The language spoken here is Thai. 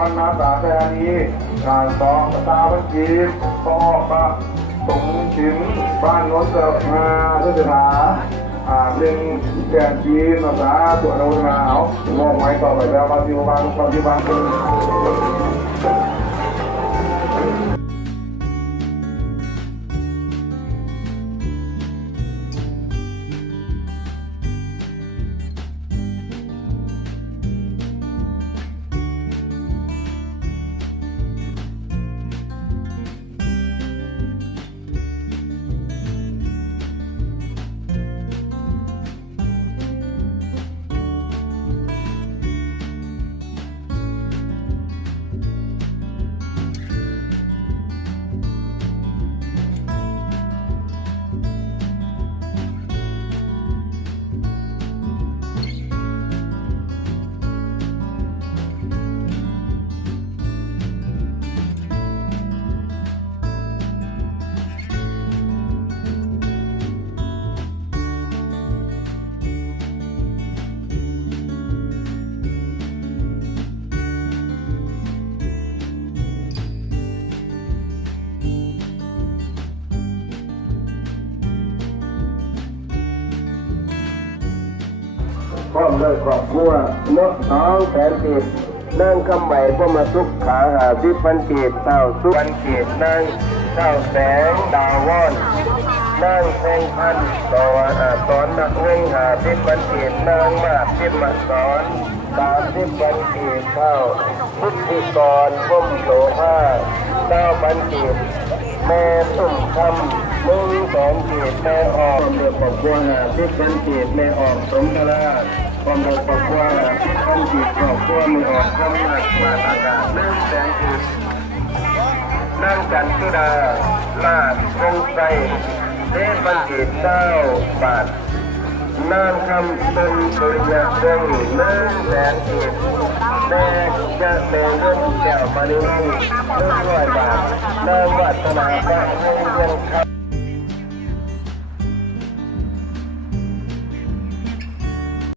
บรรณาสาแค่นี้การสองตาบัญชีต่อมาสงฉินบ้านโน้นเกิดมาเพื่อจะหาเรื่องแกนจีนภาษาตัวเราหนาวมองไว้ต่อไปแล้วบางทีบางคน พร้อมด้วยครอบครัวนกน้องแสนจีบนั่งคำใหม่ก็มาสุกขาหาวิปันจีบเต่าสุวรรณจีบนั่งเต่าแสงดาววอนนั่งแทงพันต่อสอนนักเวงหาวิปันจีบนั่งมาพิมมาสอน30 วันจีบเท่าพุทธิกรก้มโสภา9 วันจีบแม่ตุ่มคำ1-2จีบแม่ออกเดือดปกบัวหา10 วันจีบแม่ออกสมทราความเดือดปกบัวหา10 วันจีบครอบครัวไม่ออกคำหนักมาอากาศนั่งแสงจีบนั่งจันทุดาลาดวงไสเทพวันจีบ9 บาทนางคำเป็นสุริยะเรื่อง1 แสนจีบแม่จะเป็นเรื่องแก้วมณี100 บาทนางวัฒนาพระเรื่องคำ